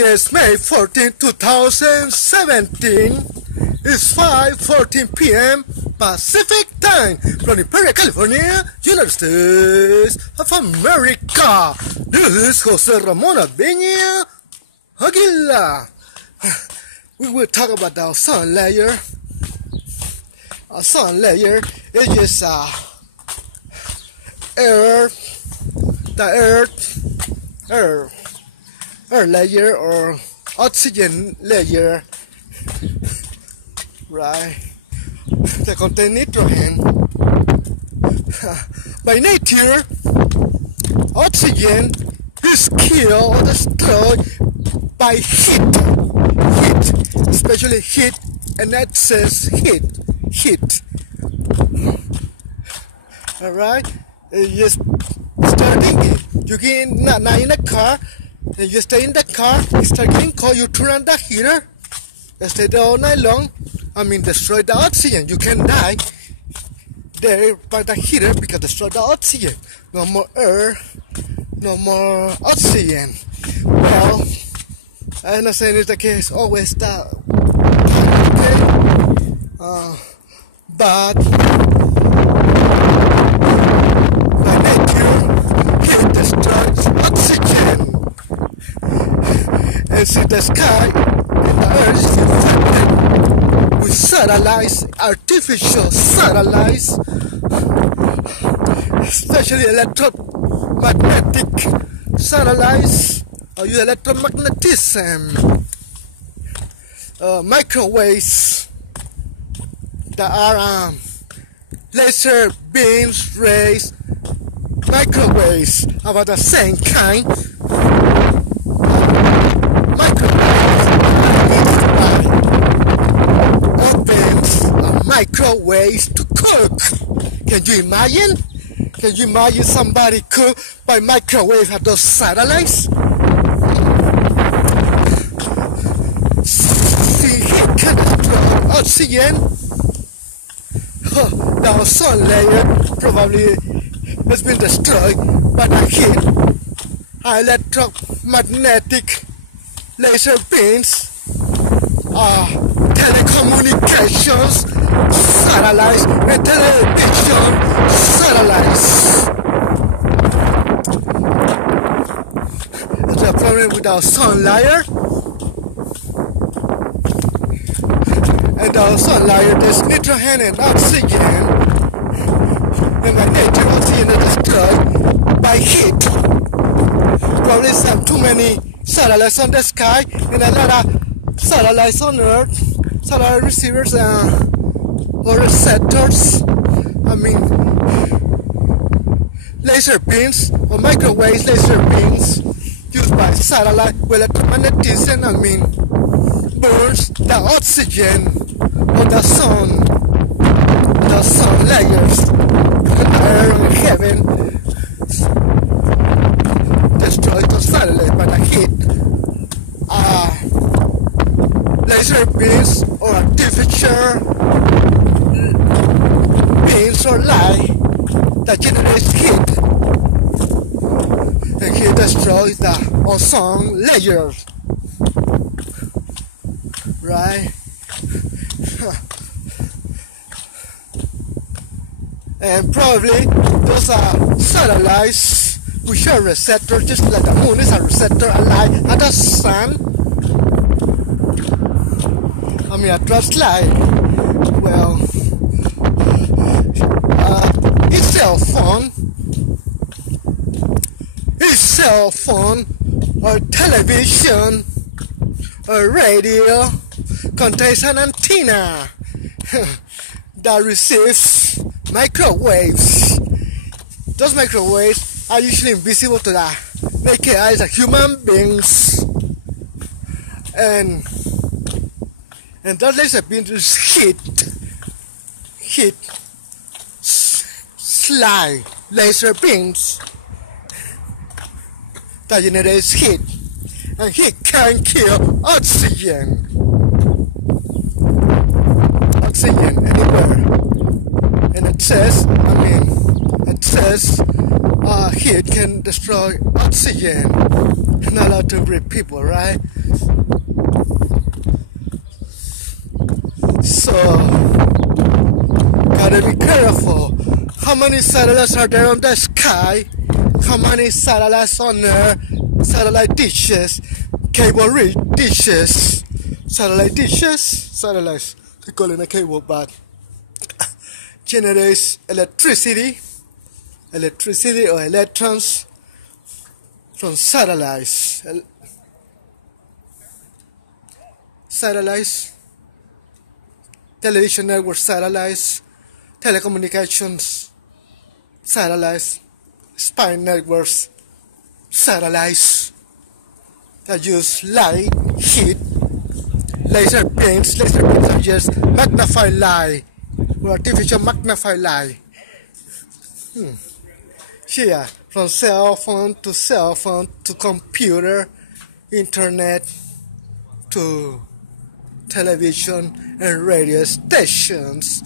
Today is May 14, 2017. It's 5:14 p.m. Pacific Time from Imperial, California, United States of America. This is Jose Ramon Abenia Aguilar. We will talk about our sun layer. Our sun layer is just air layer or oxygen layer, right? That contain nitrogen. By nature, oxygen is killed or destroyed by heat, especially heat and excess heat. All right, just starting. You get now in a car, and you stay in the car. You start getting cold. You turn on the heater. You stay there all night long. Destroy the oxygen. You can die there by the heater because destroy the oxygen. No more air, no more oxygen. Well, I understand it's the case always that. Okay, but by nature, heat destroys oxygen. And see the sky and the earth is infected with satellites, artificial satellites, especially electromagnetic satellites, or use electromagnetism, microwaves that are laser beams, rays, microwaves about the same kind. Microwaves to cook. Can you imagine? Can you imagine somebody cook by microwave at those satellites? See, heat can destroy oxygen. The ozone layer probably has been destroyed by the heat. Electromagnetic laser beams. Telecommunications satellites and television satellites. There's a problem with our sun layer. And our sun layer, there's nitrogen and oxygen. And by nature, oxygen is destroyed by heat. Probably some too many satellites on the sky and a lot of satellites on Earth, satellite receivers or receptors. Laser beams or microwave laser beams used by satellite with electromagnetism. Burns the oxygen of the sun layers, the air in heaven, destroy the satellite by the heat. Laser beams or artificial beams or light that generates heat, and heat destroys the ozone layer, right? And probably those are satellites which are receptors, just like the moon is a receptor, a light, and the sun. A trust light. Well, his cell phone, or television, or radio contains an antenna that receives microwaves. Those microwaves are usually invisible to the naked eyes of human beings, and that laser beam is heat, slide laser beams that generates heat, and heat can kill oxygen anywhere, and it says heat can destroy oxygen, not allowed to breathe people, right? So, gotta be careful. How many satellites are there on the sky? How many satellites on Earth? Satellite dishes, cable dishes, satellite dishes, satellites. They call it a cable, but generates electricity or electrons from satellites. Satellites, television network satellites, telecommunications satellites, spy networks satellites that use light, heat, laser beams are just magnified light or artificial magnified light. Yeah, from cell phone to computer, internet to television and radio stations.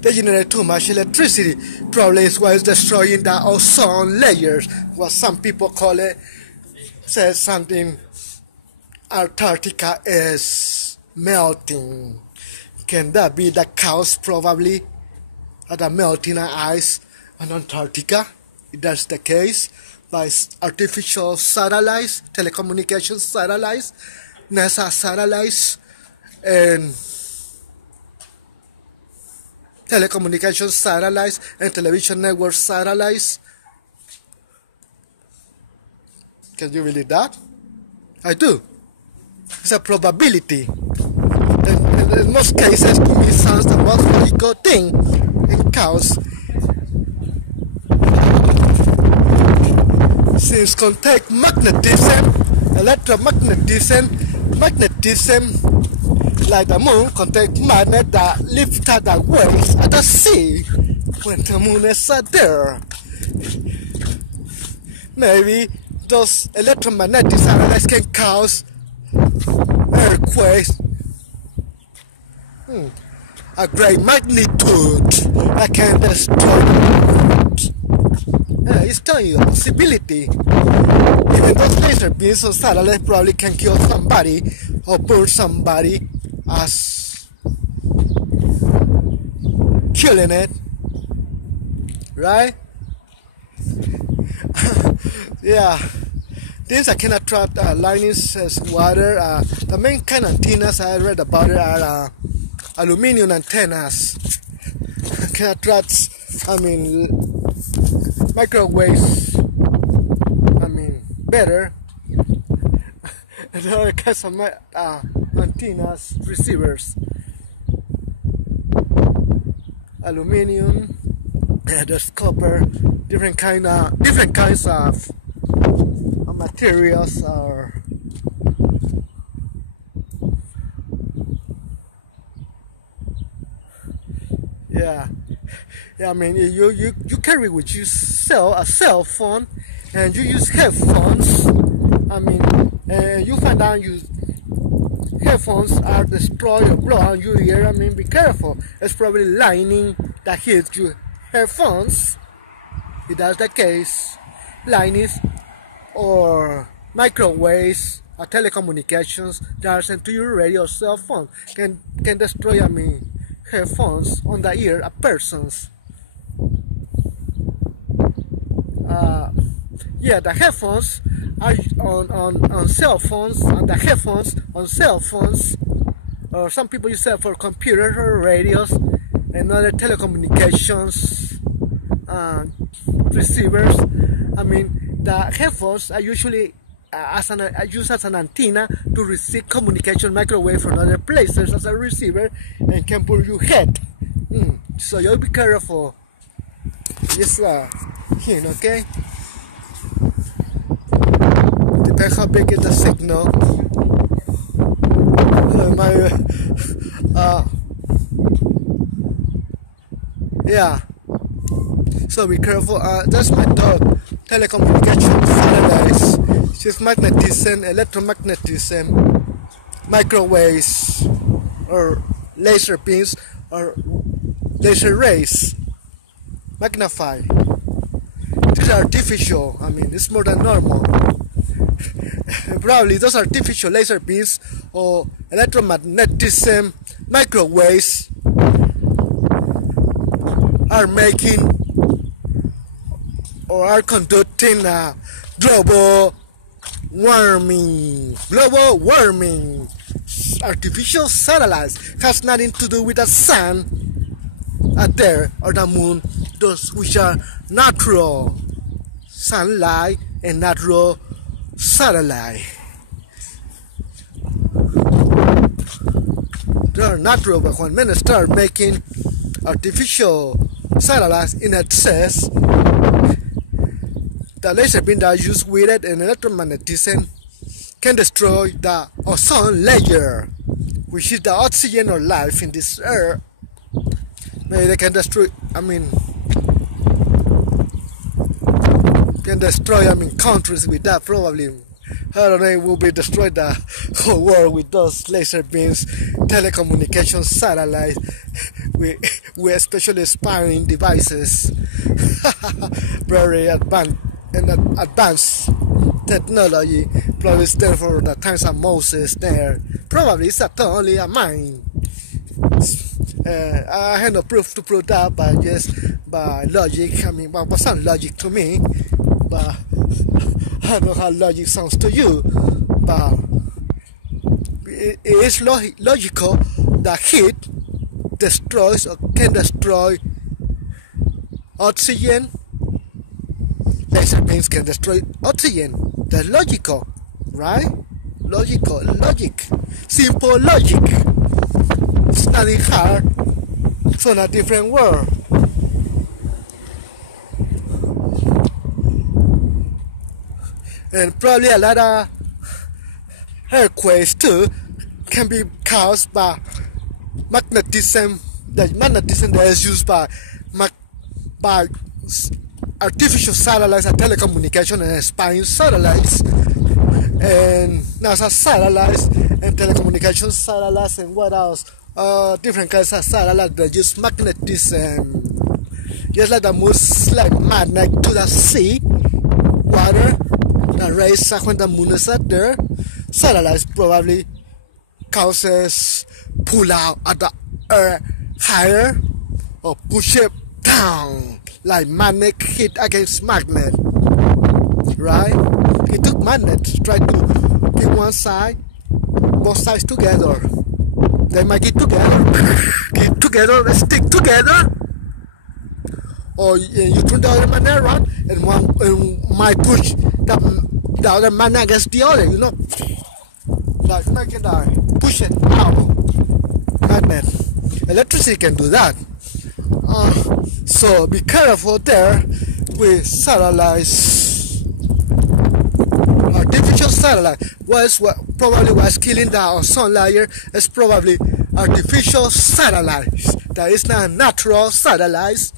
They generate too much electricity. Probably is why it's destroying the ozone layers. What some people call it, says something. Antarctica is melting. Can that be the cause? Probably of the melting ice on Antarctica. If that's the case, by artificial satellites, telecommunications satellites, NASA satellites, and telecommunications satellites and television network satellites. Can you believe that? I do. It's a probability. In most cases, to me, sounds the most logical thing and cause. Since contact magnetism, electromagnetism, magnetism, like the moon contains magnet that lift the waves at the sea when the moon is there. Maybe those electromagnetic satellites can cause earthquakes. A great magnitude that can destroy. It's telling you a possibility. Even those laser beams or satellites probably can kill somebody or burn somebody as killing it, right? Yeah, these can attract lightning as water. The main kind of antennas I read about it are aluminum antennas. Can attract, microwaves. Better. And other kinds of antennas, receivers. Aluminum, there's copper, different kinds of materials are. Yeah, you carry with you a cell phone, and you use headphones. You find out headphones are destroyed or blow on your ear. Be careful. It's probably lightning that hits your headphones. If that's the case, lightning or microwaves or telecommunications that are sent to your radio or cell phone can destroy headphones on the ear of persons. The headphones are on cell phones, and the headphones on cell phones, or some people use it for computers or radios and other telecommunications receivers. The headphones are usually used as an antenna to receive communication microwave from other places as a receiver and can pull your head. So you'll be careful. It's okay? Depends how big is the signal. So be careful. That's my dog. Telecommunications satellites. She's magnetism, electromagnetism, microwaves, or laser beams, or laser rays. Magnify. These are artificial. I mean, it's more than normal. Probably those artificial laser beams or electromagnetism microwaves are making or are conducting global warming. Global warming. Artificial satellites has nothing to do with the sun out there or the moon, those which are natural sunlight and natural satellite. They are natural, but when men start making artificial satellites in excess, the laser beam that used with it and electromagnetism can destroy the ozone layer, which is the oxygen or life in this earth. Maybe they can destroy, countries with that probably. I don't know, it will be destroyed the whole world with those laser beams, telecommunication satellites, with especially spying devices. Very advanced technology. Probably stand for the times of Moses there. Probably it's only a mind. I have no proof to prove that, but just by logic. But sounds logic to me. But I don't know how logic sounds to you. But it is logical that heat destroys or can destroy oxygen. Laser beams can destroy oxygen. That's logical, right? Logic. Simple logic. It's nothing hard. It's on a different world. And probably a lot of earthquakes too can be caused by magnetism. The magnetism that is used by artificial satellites and telecommunication and spying satellites and NASA satellites and telecommunication satellites and what else? Different kinds of satellites that use magnetism. Just like the moon's like magnet to the sea, water, the rays when the moon is out there. Satellites probably causes pull out at the earth higher or push it down. Like magnet hit against magnet, right? He took magnet, tried to keep one side, both sides together. They might get together, stick together. Or you turn the other magnet around, and one might push the other magnet against the other. Like making that push it out. Magnet, electricity can do that. So be careful there with satellites. Artificial satellite probably was killing the ozone layer is probably artificial satellites. That is not natural satellites.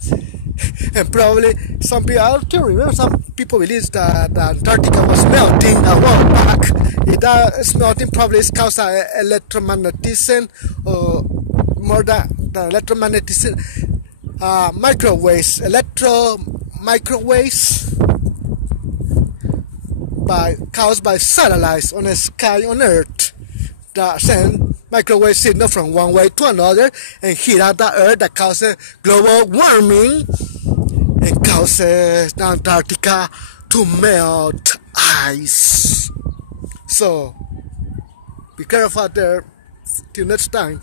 And probably some people believe that Antarctica was melting a while back. It's melting probably is caused by electromagnetism or more than the electromagnetism. Microwaves caused by satellites on the sky on Earth that send microwave signal from one way to another and hit at the Earth that causes global warming and causes Antarctica to melt ice. So be careful out there. Till next time.